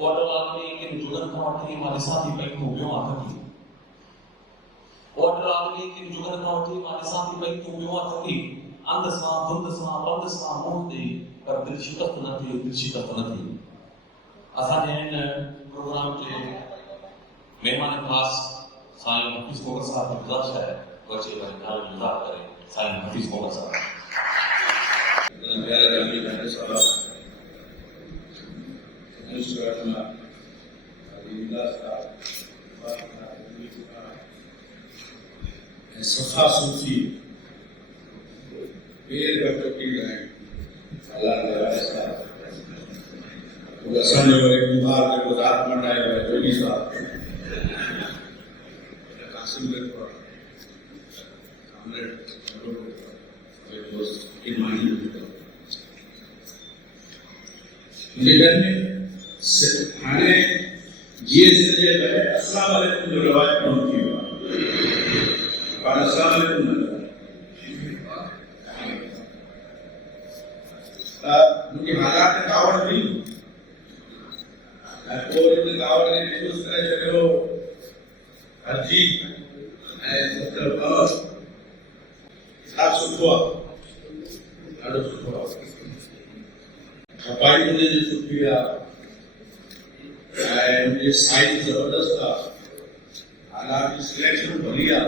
Odragni in Juganawati Madisati Paitu Yuataki. Odragni in Juganawati Madisati Paitu Yuataki. Andasma, Bundasma, Bandasma, Mundi, but the Shikatanati. Asahan program Mehman class, Sign Hafiz Bogasa, Glasha, Virtual and Kalari, Sign Hafiz Bogasa. सफा सूफी पेड़ बच्चों की गए अल्लाह ने ऐसा वसने वाले कुमार के गुजार मनाए हुए जोगी साहब कासिम के पर सामने दोस्त की मानी निगरान में हमारे जीएसटी के लिए अस्सलाम वालेकुम जो रवायत होती है Assalamualaikum. Mungkin halat kawan ni, aku ini kawan ni terus kerja dulu, haji, terus sab suka, ada suka. Apa ini je suka? Ini size जबरदस्त था, हालांकि सिलेक्शन बढ़िया.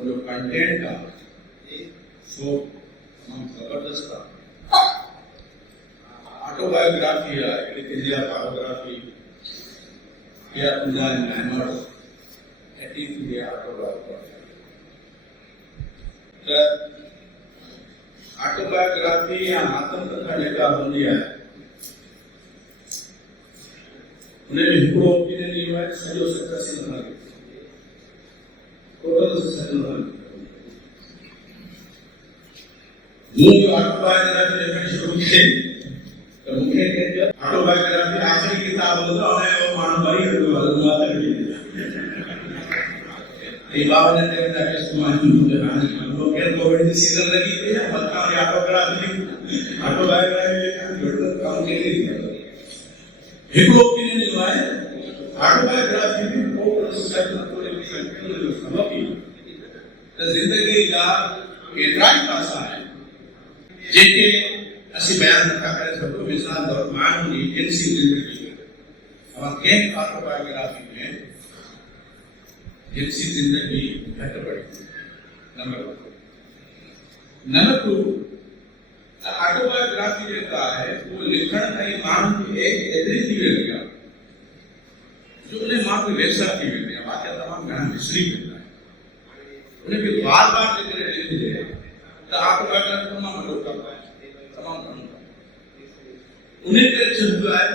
जो कंटेंट था सो जबरदस्त था ऑटोबायोग्राफी है बायोग्राफी या ऑटोबायोग्राफी या आत्मकथा जेका हूंदी आहे उन्हें हिकिड़ो ओपिनियन इहो आहे सॼो सक्सेस न लॻे total settlement. Move autobiography definition मुख्य तो मुख्य के autobiography आखिरी किताब होता है वो मानव मरी है तो वाला माता की ये बाबा ने देखा है इसको मालूम है हम लोग के कोविड की सीजन लगी थी बच्चा ने autobiography काम के लिए हिप ओपिनियन हुआ है autobiography में total settlement जिंदगी का केतराई पासा है जेके असी बयान रखा करे सबको मिसाल और मान ली जिनसी जिंदगी अब के ऑटोबायोग्राफी में जिनसी जिंदगी घट पड़ी नंबर 2 ऑटोबायोग्राफी जेका है वो लिखण ताई माण्हू की एक एतिरी थी वेंदी आहे जो उन माण्हू खे वेसा थी वेंदी आहे वाक़िया तमामु घणा विसरी वेंदा आहिनि उन्हें भी बार-बार जिक्र लिखिजे तो ऑटोबायोग्राफी तमामु वॾो कमु आहे तमामु घणो उन्हें करे छॾियो आहे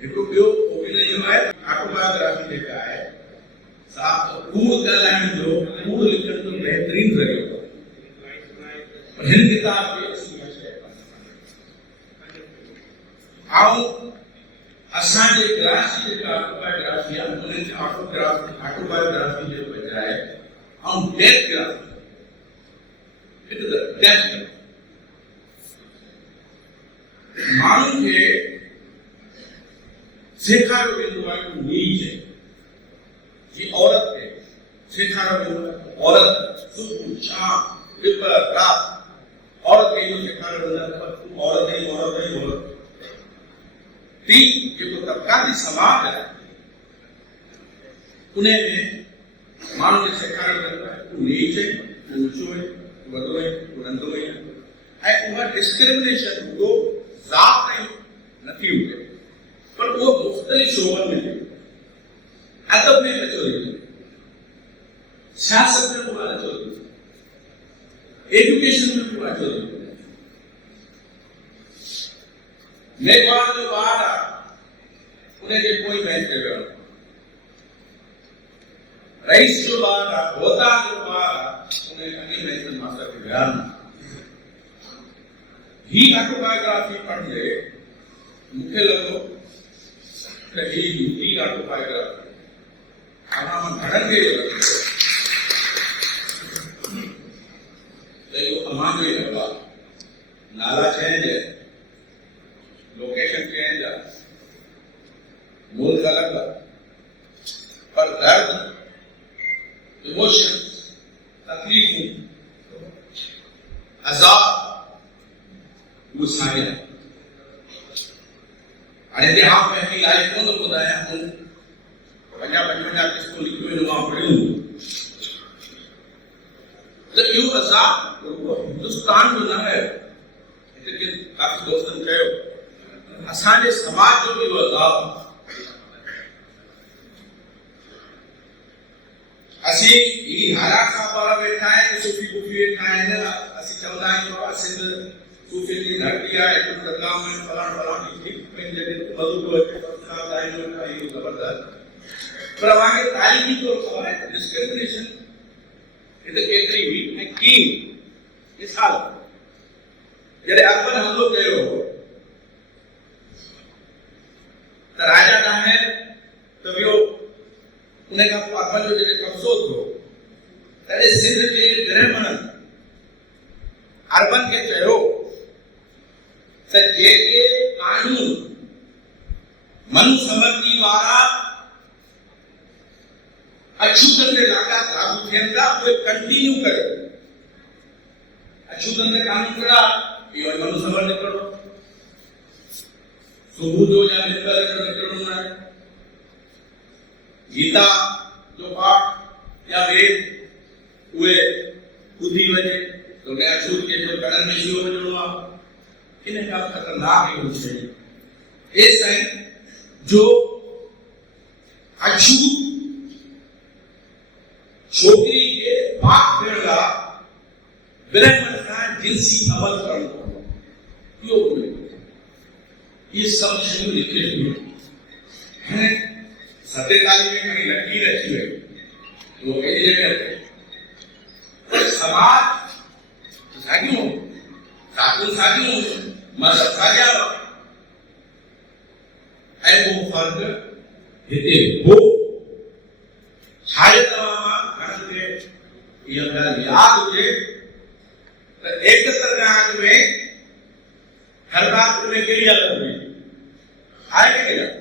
हिकु ॿियो ओपिनियन इहो आहे ऑटोबायोग्राफी जेका आहे सा कूड़ ॻाल्हाइण जो कूड़ लिखण जो बहितरीन ज़रियो पर हिन किताब खे असांजे क्लास जी जेका ऑटोबायोग्राफी आहे उन्हनि खे ऑटोबायोग्राफी जे बजाए death graphy it is a death माण्हू खे सेखारियो वेंदो आहे कि नीच है जी औरत खे सेखारियो वेंदो आहे औरत सुबुह शाम ॾींहुं राति औरत खे इहो सेखारियो वेंदो आहे औरत जी टी जेको तबकाती समाज है उन्हें में माण्हू खे सेखारियो वेंदो आहे तूं नीच है तूं ऊचो है तूं वॾो है तूं नंढो है ऐं उहा डिस्क्रिमिनेशन को ज़ात ताईं नथी हुजे पर उहो मुख़्तलिफ़ शोबनि में अदब में अचो थी सियासत में उहा अचो थी एजुकेशन में उहा अचो थी मेघवाल जो ॿार आहे उनखे कोई मैच ते वियो रईस जो ॿार आहे होता जो ॿार आहे उनखे कॾहिं मैच ते मास्टर खे विया न ही ऑटोबायोग्राफी पढ़जे मूंखे लॻो त ही ऑटोबायोग्राफी तमामु घणनि खे लॻो त इहो अमां जो ई लॻो आहे नाला चइजे अलग बात, पर दर्द, इमोशन, तकलीफों, अजाब वो सारे અને તે આપ એની લાઈફ નો તો બધાયા હું 50-55 કિસ્સો लिखियो નો માં પડ્યું तो यो अजाब हिंदुस्तान जो न है એટલે કાફી દોસ્તન કયો અસાંજે સમાજ जो भी अजाब असी ई हारा साहब वाला बैठा है सूफी कुफी बैठा है ना असी चवंदा आहियूं बाबा सिंध सूफी की धरती है तो गंगा में फलाण फलाण ठीक पंहिंजे मधु को साहब आहियूं का ये जबरदस्त पर वहां तारीखी तो खबर है डिस्क्रिमिनेशन इधर केतरी हुई है की मिसाल जरे अकबर हमलो कयो तो राजा का है तो वो उन्हें का अकबर जो जरे कब्जो थो तड़े सिंध के ग्रहमन अरबन के चयो त जे के कानून मनु समर्थी वाला अछूतन के लागा लागू थियन था वो कंटिन्यू करे अछूतन के कानून करा ये मनु समर्थी करो सुबह जो या मित्र करो ना गीता जो पाठ या वेद हुए बुद्धि वजे तो मैं अछूत के जो करण में जीव जो आ किने का खतरनाक है कुछ ये साइन जो अछूत छोकरी के पाक भेड़ा ब्राह्मण का जिनसी अमल करना ये सब चीजें लिखे हुए हैं सत्यताली में कहीं लगी रखी है तो ये पर समाज सागियों मतलब साजा है वो फर्क हिते हो छाये तमामा घणनि ये ॻाल्हि याद हुजे त 71 में हर बात में कहिड़ी हालत हुई आहे कि नहीं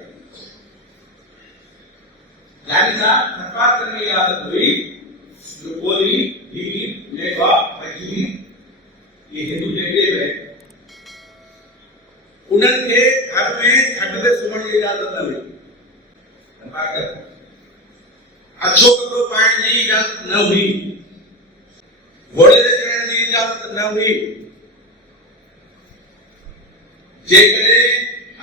यानी साहब हर बात करने की आदत हुई जो बोली दीदी लेखा भजी ये हिंदू जगह है उनके घर में खट में सुमण की इजाजत न हुई अच्छो कपड़ो पाइण जी इजाजत न हुई घोड़े से चढ़ण जी इजाजत न हुई जेकॾहिं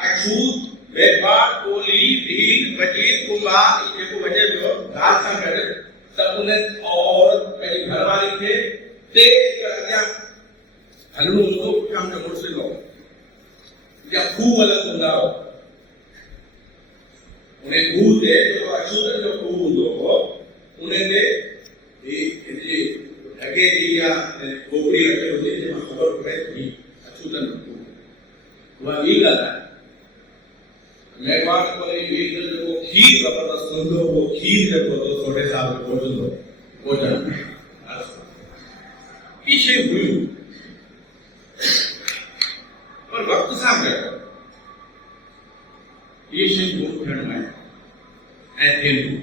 अछूत व्यापार टोली भीड़ वजीर कुमार जेको वजे पियो ॻाल्हि सां गॾु त उन औरत पंहिंजी घरवारी खे ते अॻियां हलणो हूंदो पुठियां जो मुड़ुस ईंदो या खूह अलॻि हूंदा हुआ उन खूह ते जेको अछूतनि जो खूह हूंदो हो उन ते ढगे जी या खोपड़ी रखियल हूंदी जंहिंमां ख़बर पए थी अछूतनि जो खूह उहा ॿी ॻाल्हि आहे मेवाड़ को वीर जो खीर जबरदस्त हूंदो वो खीर जेको तो थोड़े साल पहुचंदो भोजन ई शइ हुयूं पर वक्त सां गॾु ये शइ गुम थियण में ऐं थियनि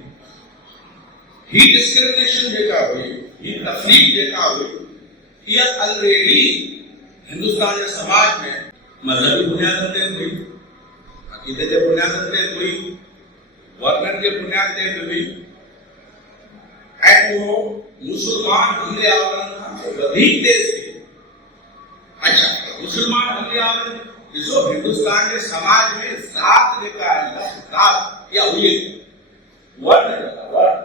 ही डिस्क्रिमिनेशन जेका हुई ही तफरीक जेका हुई इहा ऑलरेडी हिंदुस्तान जे समाज में मज़हबी बुनियादनि ते हुई अक़ीदे जे बुनियादनि ते हुई वर्णन जे बुनियाद ते हुई ऐं उहो मुस्लमान हमलेआवरनि खां वधीक तेज़ थी अच्छा मुस्लमान हमलेआवर ॾिसो हिंदुस्तान जे समाज में ज़ात जेका आहे ज़ात इहा हुई वर्ण जेका वर्ण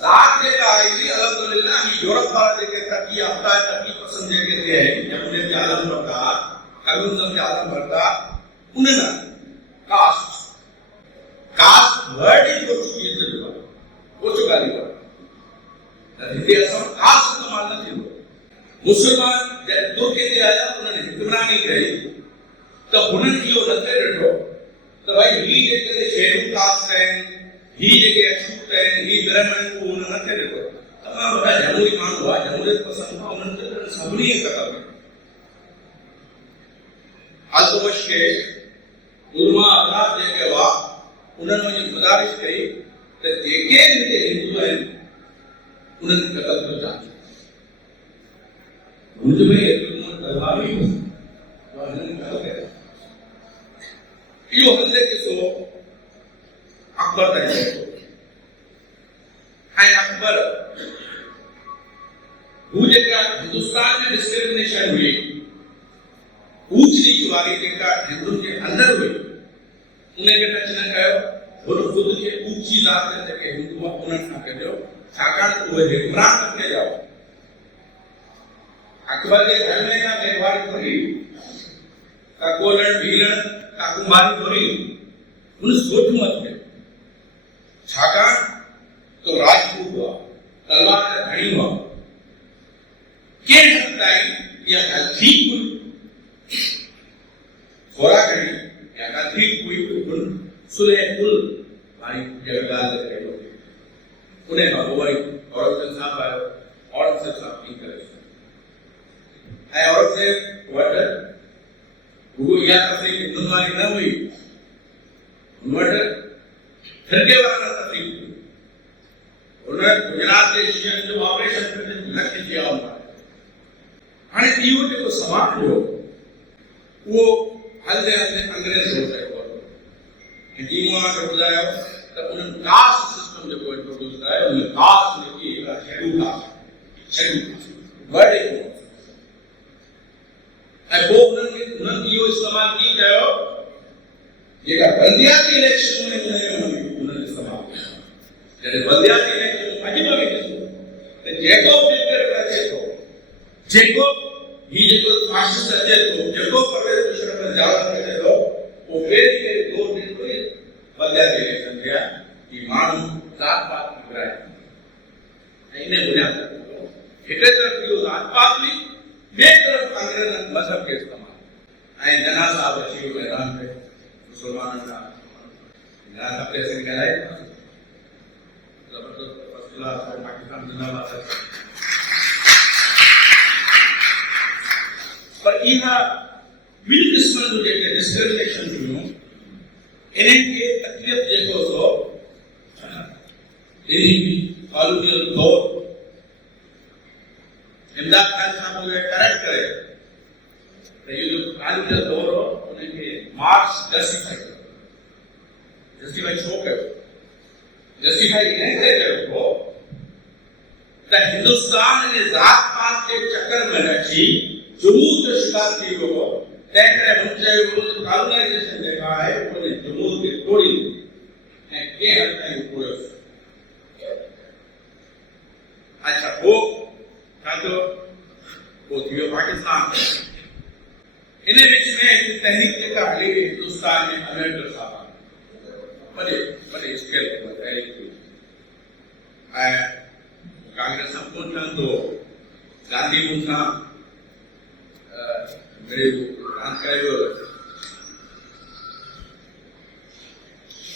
ज़ात जेका आहे अल्हम्दुलिल्लाह यूरोप वारा जेके तरक़ी याफ़्ता तरक़ी पसंद जेके थे जमहूरियत जे आलम बरदार कम्युनिज्म जे आलम बरदार उन्हनि कास्ट वर्ड ही पोर्चुगीज़ जो आहे पोर्चुगाली वर्ड त हिते असां कास्ट इस्तेमाल न थींदो मुस्लमान जॾहिं तुर्की ते आया उन्हनि हुक्मरानी कई त हुननि इहो नथे ॾिठो त भई ही जेके शेरू कास्ट आहिनि ही जेके अछूत आहिनि ही ब्राह्मण उहो नथे ॾिठो तमामु वॾा जमहूरी माण्हू हुआ जमहूरियत पसंद हुआ उन्हनि खे सभिनी कतल अल्तमश के उलमा हज़रात जेके हुआ उन्होंने मुझे गुजारिश करी तो जेके भी हिंदू हैं उन्होंने कतल को जांच मुझे में एक प्रभावी तो उन्होंने कहा यो हल्ले के सो अकबर तक है अकबर वो जगह हिंदुस्तान में डिस्क्रिमिनेशन हुई ऊंच नीच वाली जगह हिंदू के अंदर हुई उन्हें के टच न कयो और खुद के ऊंची जात के जगह हिंदू उन्हें ना कयो छाकाण तो हिमरान करके जाओ अकबर के घर में का व्यवहार करी का कोलन भीलन का कुमारी करी उन सोच मत के छाकाण तो राजपूत हुआ तलवार का धनी हुआ के हत्याई या हल्की कुल थोड़ा कहीं या हल्की कोई कुल सुलह कुल भाई जगदाल लगे लोग उन्हें भगवाई और साहब आयो और साहब की करे है और से वर्ड वो या तफरीक हिंदू वाली न हुई वर्ड फिर के वाला तफरीक उन्हें गुजरात के शिक्षण जो ऑपरेशन करने लक्ष्य किया हुआ અને ઈવો જેવો સમાજ લો वो हल्दे हल्दे अंग्रेज होते हैं कि टीमों का बुलाया तो उन्हें कास्ट सिस्टम जो कोई इंट्रोड्यूस कराया उन्हें कास्ट ने की एक शेड्यूल बड़े है वो उन्हें यो इस्तेमाल की गयो ये का बंदिया के इलेक्शन में उन्हें इस्तेमाल किया जब बंदिया के इलेक्शन अजीब है तो जैकोब बिल्डर रचे तो जैकोब ही जो फासिस्ट रचे तो जैकोब पर दूसरे पर जाओ रचे तो वो फिर के दो दिन को बंदिया के इलेक्शन किया कि मानू जात पात की बुराई इन्हें बुनियाद एक तरफ यो जात पात भी एक तरफ अंग्रेज मजहब के इस्तेमाल आई जनाजा बची हुए मैदान पे मुसलमानों का जनाजा प्रेस में गया है जबरदस्त फसला पाकिस्तान जिंदाबाद पर इहा बिल किस्म जो जेके डिस्क्रिमिनेशन हुयूं इन्हें के तकलीफ जेको सो इन्हीं भी कॉलोनियल दौर इमदाद खान साहब को करेक्ट करे तो ये जो कॉलोनियल दौर हो उन्हें के मार्क्स जस्टिफाई शो करो जस्टिफाई नहीं करे हो तो हिंदुस्तान ने जात पात के चक्कर में रखी जमूत का शिकार थी वो तय करे हम चाहे वो कॉलोनाइजेशन देखा है उन्हें जमूत के तोड़ी है के हद तक पूरे अच्छा वो का तो वो थी पाकिस्तान इन्हें बीच में तहरीक का हली हिंदुस्तान में अमेरिका साहब बड़े बड़े स्केल पर तहरीक हुई कांग्रेस संपूर्ण तो गांधी मुद्दा मेरे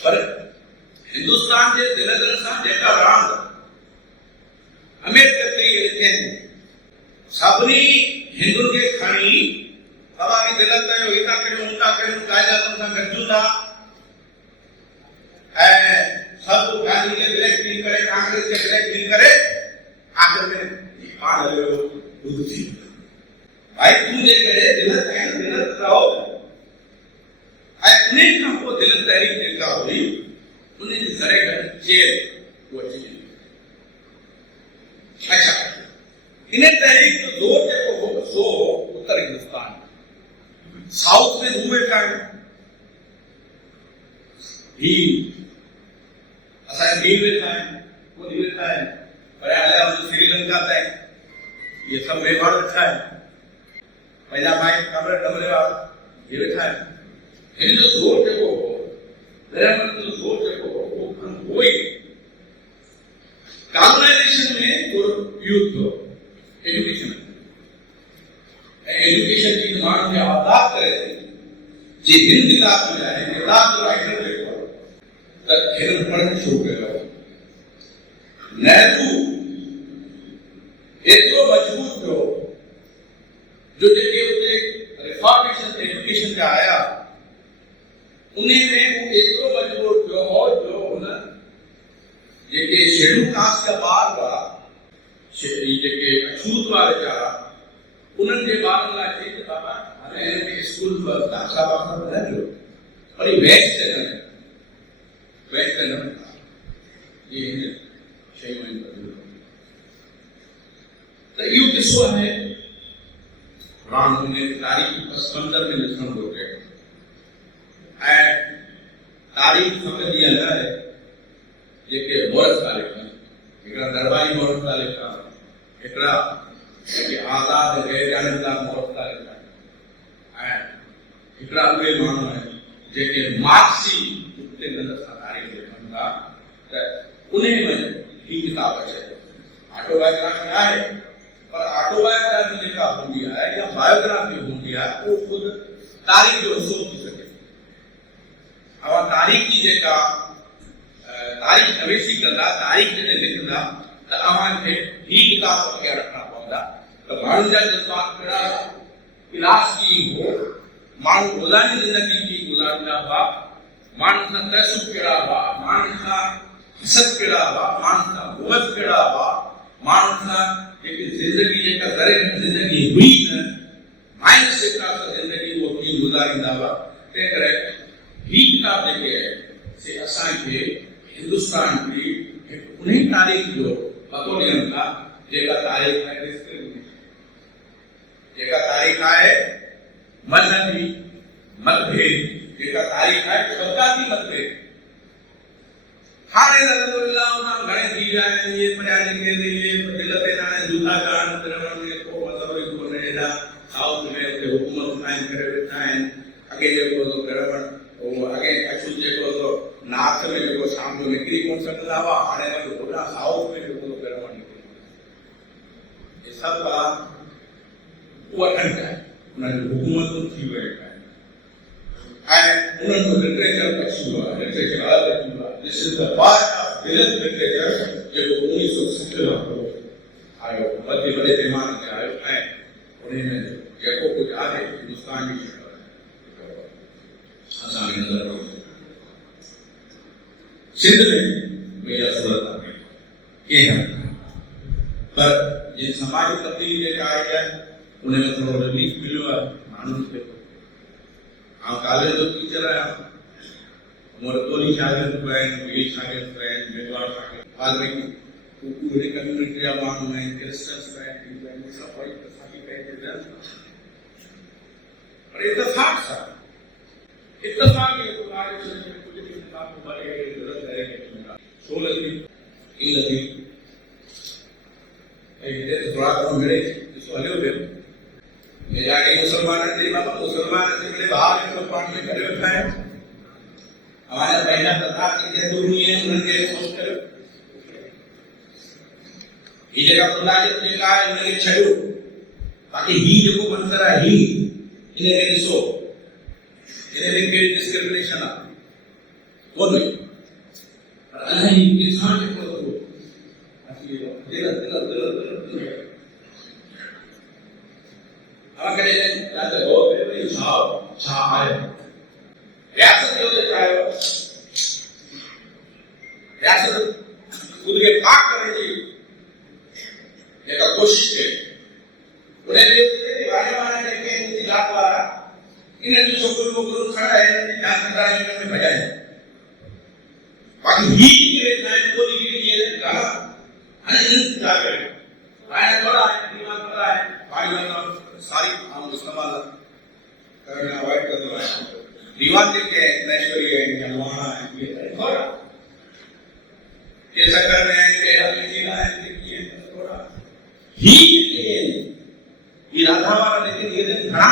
पर हिंदुस्तान के दिल जेका राम अमेरिका के लिखते हैं सबनी हिंदू के खणी तवारी दिल कयो इता कयो उता कयो कायदा सा गजूदा सब गांधी के ब्लैक नहीं करे कांग्रेस के ब्लैक नहीं करे आखिर में पार ले दूध थी भाई तुम जे करे दिल रहो अपने काम को दिल तहरीक देखा हुई उन्हें जरे कर जेल वो चीज अच्छा इन्हें तहरीक तो दो जगह हो सो उत्तर हिंदुस्तान साउथ में हुए का ही असल भी वेता है वो वेता है पर आला श्रीलंका तक ये सब व्यवहार अच्छा है पहला भाई कमरे डमरे वाला ये बैठा है ये जो जोर देखो मेरा मन तो जोर देखो वो कोई कॉलोनाइजेशन में जो युद्ध एजुकेशन की मांग में आदाब करे जे हिंद किताब में है किताब जो राइटर देखो तब खेल पढ़ने शुरू कर नेहरू इतना मजबूत हो जो जेके उसे रिफॉर्मेशन एजुकेशन का आया उन्हें में वो एतिरो मजबूर थियो हो जो हुन जेके शेड्यूल कास्ट जा ॿार हुआ जेके अछूत वारा वीचारा उन्हनि जे ॿारनि लाइ चई त बाबा हाणे हिनखे स्कूल दाख़िला वाख़िला न ॾियो वरी वेस्ट ते न ये शयूं आहिनि त इहो किसो आहे राम ने तारीख़ समंदर में ॾिसण घुरिजे ऐं तारीख़ सम्झी न आहे जेके मोहरत था लिखनि हिकिड़ा दरबारी मोहरत था लिखनि हिकिड़ा जेके आज़ाद गैरजानदार मोहरत था लिखनि ऐं हिकिड़ा उहे माण्हू आहिनि जेके मार्क्सी उते नज़र सां तारीख़ लिखनि था त उन में ही किताब अचे ऑटोबायोग्राफी आहे पर ऑटोबायोग्राफी जेका हूंदी आहे या बायोग्राफी हूंदी आहे उहो ख़ुदि तारीख़ जो हिसो थी सघे अब तारीख़ जी जेका तारीख़ नवेसी कंदा तारीख़ जॾहिं लिखंदा त अव्हांखे ही किताब खे रखणा पवंदा त माण्हुनि जा जज़्बात कहिड़ा इलाज कीअं हो माण्हू रोज़ानी ज़िंदगी कीअं गुज़ारींदा हुआ माण्हुनि सां तहसुब कहिड़ा हुआ माण्हुनि सां हसद कहिड़ा हुआ माण्हुनि सां बुग़्ज़ कहिड़ा हुआ माण्हुनि सां जेकी ज़िंदगी जेका ज़रे ज़िंदगी हुई न माइनस जेका ज़िंदगी उहो कीअं गुज़ारींदा हुआ तंहिं करे ही किताब जेके आहे से असांखे हिंदुस्तान जी उन तारीख़ जो पतो ॾियनि था जेका तारीख़ आहे जेका तारीख़ आहे मज़हबी मतभेद जेका तारीख़ आहे ख़बराती मतभेद हाणे अल्हम्दुलिल्लाह उन्हनि घणे थी विया आहिनि इहे परियां निकिरे थी इहे दिलि ते हाणे जूता चाढ़नि फिरण में को मतिलबु ई कोन्हे हेॾा साउथ में उते हुकूमत क़ाइमु करे वेठा आहिनि अॻे जेको हो फिरण उहो अॻे अछूत जेको हो नार्थ में जेको शाम जो निकिरी कोन सघंदा हुआ हाणे वरी होॾां साउथ में जेको फिरण निकिरी हे सभु आहे उहा ठंड आहे उन्हनि जी हुकूमतूं थी वियूं आहिनि ऐं उन्हनि जो लिटरेचर अची वियो आहे लिटरेचर अलॻि अची वियो आहे this is the part of village literature जेको 1970 में आयो वॾे वॾे पैमाने ते आयो ऐं उन में जेको कुझु आहे हिंदुस्तान जी असांखे नज़र अचे सिंध में भैया सूरत आहे कीअं पर ये समाजी तब्दीली जेका आई आहे उन में थोरो रिलीफ मिलियो आहे माण्हुनि खे कॉलेज जो टीचर आहियां मोर टोली शागिर्द बि आहिनि ॿी शागिर्द बि आहिनि मेघवाड़ शागिर्द वाल्मीकि उहे कम्यूनिटी जा माण्हू आहिनि क्रिश्चियंस बि आहिनि सभु वरी असांखे पंहिंजे रहनि पर इतफ़ाक़ सां इतफ़ाक़ कुझु बि ज़रूरत करे छो लॻी कीअं लॻी ऐं हिते थोरा घणो मिले ॾिसो हलियो पियो मेरा के मुसलमान थे बाबा मुसलमान से मेरे भाव में सब पार्ट में करे बैठा है हमारे पहला प्रकार के दूर नहीं है उनके सोच कर ये जगह खुदा ने कहा है उन्हें छड़ो बाकी ही जो को मंत्र है ही इन्हें के सो इन्हें के डिस्क्रिमिनेशन है कौन नहीं अल्लाह इंसान को असली दिल अगर याद हो भाई साहब है व्यास जो चाहे व्यास खुद के पाक करने की एक कोशिश है उन्हें भी वाले के नीति जात वाला इन जो छोकरी को गुरु खड़ा है ध्यान खड़ा है में बजाए बाकी ही के टाइम को ये कहा अनंत जाकर आया थोड़ा दिमाग पड़ा है भाई सारी हम इस्तेमाल करना अवॉइड कर दो दीवार के नेचुरली है जलवाना है ये थोड़ा कैसा कर रहे हैं क्या जीना है ये थोड़ा ही ये राधा वाला लेकिन ये दिन खड़ा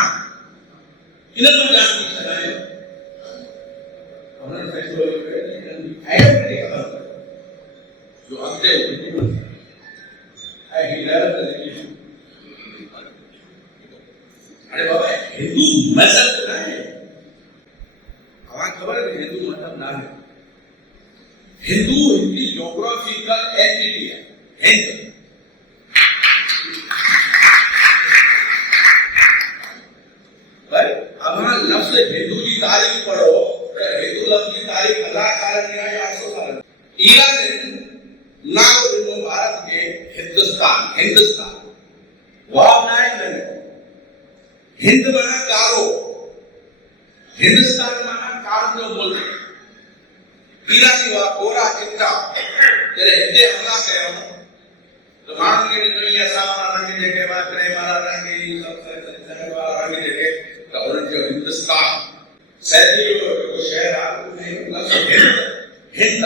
इन्हें तो जान की सजाए उन्होंने फैसला किया है जो अंते है हिदायत देखिए अरे बाबा हिंदू मजहब ना है हमारा खबर है हिंदू मजहब ना है हिंदू हिंदी ज्योग्राफिकल एंटिटी है हिंद पर अब लफ्ज हिंदू की तारीफ पढ़ो तो 1000 साल या 800 साल ईरान नाम दिनो भारत के हिंदुस्तान हिंद माना कारो हिंदुस्तान माना कार जो मुल्क ईरानी वा कोरा चित्रा जरे हिते हमला कयो तो माण्हुनि खे ॾिठो ई असां वारा रंग जेके वाकिरे वारा रंग ई सब वारा रंग जेके त उन्हनि जो हिंदुस्तान सैदी जो शहर आहे उन लफ़्ज़ हिंद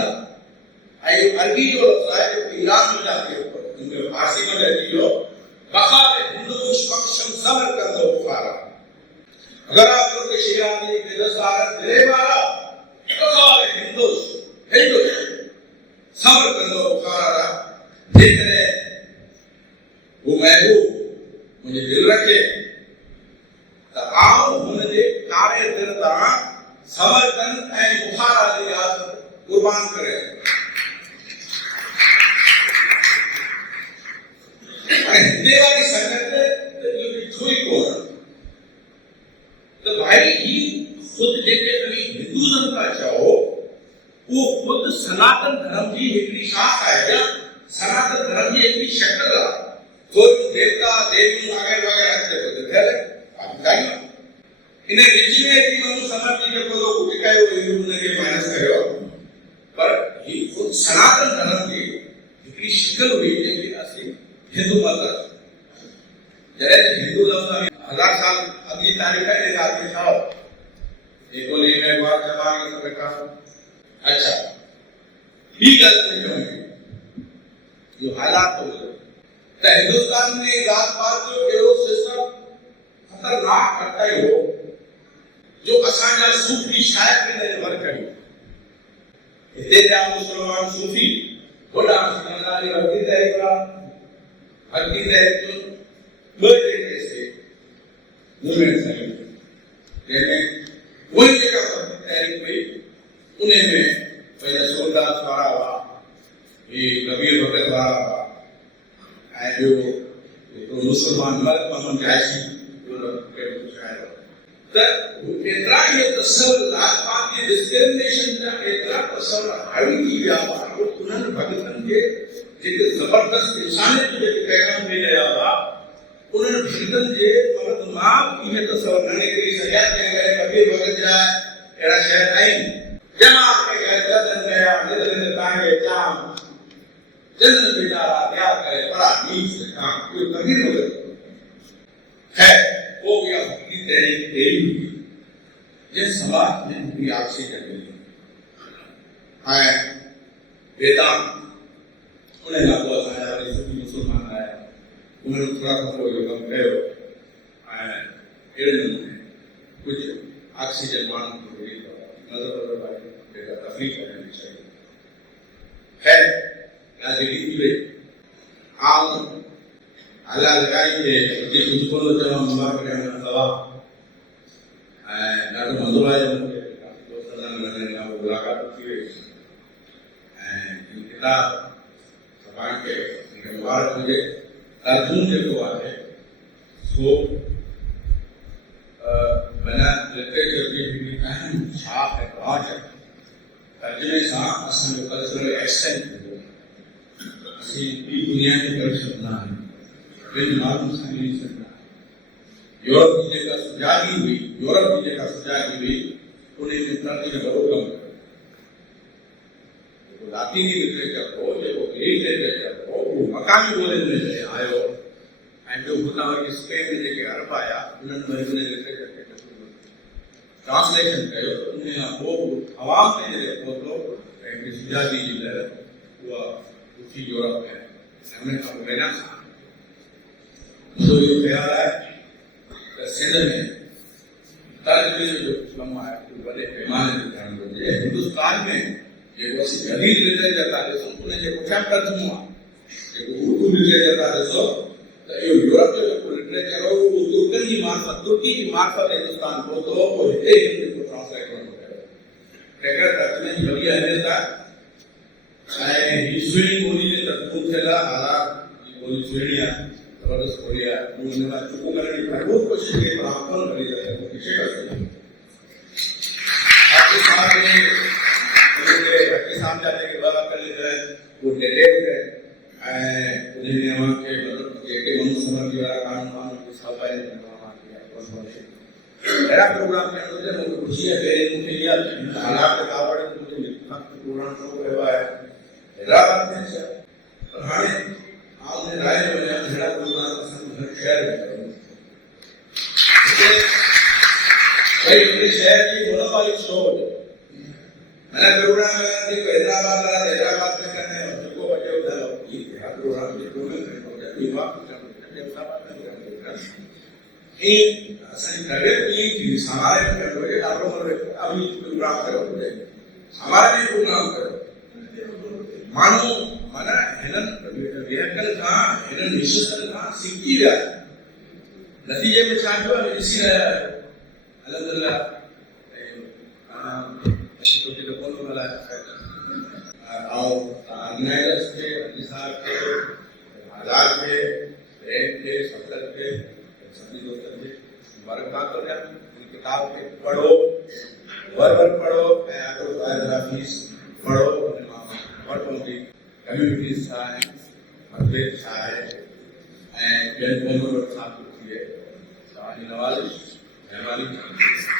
ऐं अरबी जो लफ़्ज़ आहे जेको ईरान में जाके उनखे फारसी में अची वियो बखार हिंदुश पक्षम समर कंदो बुखारा अगर आप लोग के शिरानी हिंदुस्तान दिले वाला बखार हिंदुश समर कंदो बुखारा जेकॾहिं वो महबूब मुझे दिल रखे त आऊं हुनजे कारे दिल तां समरकंद ऐं बुखारा जी याद कुर्बान करे हिते वारी संगत इहो ॾिठो ई कोन त भाई ही खुद जेके तव्हीं हिंदुज़म था चओ उहो खुद सनातन धर्म जी हिकिड़ी शाख आहे या सनातन धर्म जी हिकिड़ी शक्ल आहे कोई देवता देवी वगैरह अचे थो थियल इन विच में अची माण्हू समझी जेको कुझु कयो हुनखे माइनस कयो पर ही खुद सनातन धर्म जी हिकिड़ी शक्ल हुई जंहिंखे असीं हिंदू मत जॾहिं हिंदू लफ़्ज़ 1000 साल अॻी तारीख़ जे आदमी छा एकोली में बार जमाने सब का अच्छा ॿी ॻाल्हि चवणी जो हालात हो त हिंदुस्तान में जात पात जो अहिड़ो सिस्टम खतरनाक अटकायो जो असांजा सूफ़ी शाइर बि निर्भर कयो हिते जा मुस्लमान सूफ़ी वॾा सिकंदर हक़ीक़त हिकिड़ा हक़ीक़त ॿ जेके से मूवमेंट्स आहिनि जंहिंमें उहे जेका तहरीक हुई उन में पहिरियों सोलदास वारा हुआ ही कबीर भगत वारा हुआ ऐं ॿियो हिकिड़ो मुस्लमान मलिक मोहम्मद जायसी त एतिरा इहे तसवर ज़ात पात जी डिस्क्रिमिनेशन जा एतिरा तसवर हावी थी विया हुआ उन्हनि भगतनि खे जेके ज़बरदस्त इंसानियत जो जेके पैगाम ॾेई रहिया हुआ उन्हनि भगतनि जे मगज़ मां इहे तसवर न निकिरी सघिया तंहिं करे कबीर भगत जा अहिड़ा शहर आहिनि जमा के जदन गया निदन तांगे जाम जदन बेचारा क्या करे बड़ा नीच काम कोई कबीर भगत है वो भी अपनी तहरीक तेरी ये समाज में भी आपसे कर रही है वेदांत उन्हें लागू आया वाले सभी मुसलमान आया उन्हें थोड़ा सा वो योगम करो एड़े कुछ ऑक्सीजन मान को भी मतलब भाई बेटा तकलीफ करनी चाहिए है आज की भी आम अल्लाह लगाई के कि तुझको तो जब मुबारक करना सवा ना तो मंदुरा है दोस्तों ने ना वो मुलाकात की है किताब सबान के मुबारक मुझे अर्जुन जो को है सो बना लिटरेचर की भी अहम छाप है राज है तर्जुमे सां असांजो कल्चरल एक्सटेंट असीं ॿी दुनिया में करे सघंदा आहियूं ॿिनि माण्हुनि सां मिली सघंदा आहियूं यूरोप जी जेका सुजागी हुई उन में तरक़ी जो वॾो कमु जेको लातीनी लिटरेचर हो जेको ग्रीक लिटरेचर हो उहो मक़ामी ॿोलियुनि में आयो ऐं ॿियो हुतां वरी स्पेन में जेके अरब आया उन्हनि में उन लिटरेचर खे ट्रांसलेशन कयो त उन खां पोइ अवाम में जॾहिं पहुतो त हिकिड़ी सुजागी जी लहर उहा उथी यूरोप में उन खां पोइ वेना मुझे ये ख्याल है कि सिंध में तर्जुमे जो कम है वो बड़े पैमाने पे ध्यान दीजिए हिंदुस्तान में ये वैसी जदीद लिटरेचर का जो उन्हें जो क्या तर्जुमा जो उर्दू लिटरेचर का जो तो ये यूरोप जो लिटरेचर हो वो तुर्की की मार्फत हिंदुस्तान को तो वो हिंदी हिंदी को ट्रांसलेट करना है अगर तर्जुमे की बड़ी अहमियत है हिस्ट्री बोली ने तर्जुम केला हालात ये बोली सुनिया जबरदस्त बोलिया उन्होंने चुप करने की बहुत कोशिश की पर आप कौन करी जाए वो किसे कर सकते आपके सामने मुझे के सामने जाते के बात कर लेते हैं वो डेटेड है उन्हें हम के मतलब के मनु समझ वाला कानून के साथ आए मेरा प्रोग्राम में मुझे मुझे खुशी है मेरे मुझे ये हालात के कावड़ मुझे लिखना प्रोग्राम शुरू हुआ है हैदराबाद में से हमें आपने राय में मेरा प्रोग्राम का शेयर भाई शहर की मोनोपोली शोध मैंने प्रोग्राम में देखो हैदराबाद में करने हैं उनको बच्चे उधर ये प्रोग्राम के प्रोग्राम ये बात ये असल में ये कि हमारे में आप लोग अभी प्रोग्राम करो हमारे भी प्रोग्राम करो मानो माना हिनन व्हीकल का हिनन विशेषण का सिक्की है नतीजे में चाहते हो इसी अल्हम्दुलिल्लाह तो टेलीफोन वाला और ऑर्गेनाइजर्स के निसार के आजाद के ब्रेन के सफल के सभी दोस्तों के मुबारकबाद कर रहा हूं किताब के पढ़ो वर्बल पढ़ो बायोग्राफीज पढ़ो पढ़ो की कम्युनिटीज था है मतभेद था है एंड जन बोलो साथ होती है नवाज मेहरबानी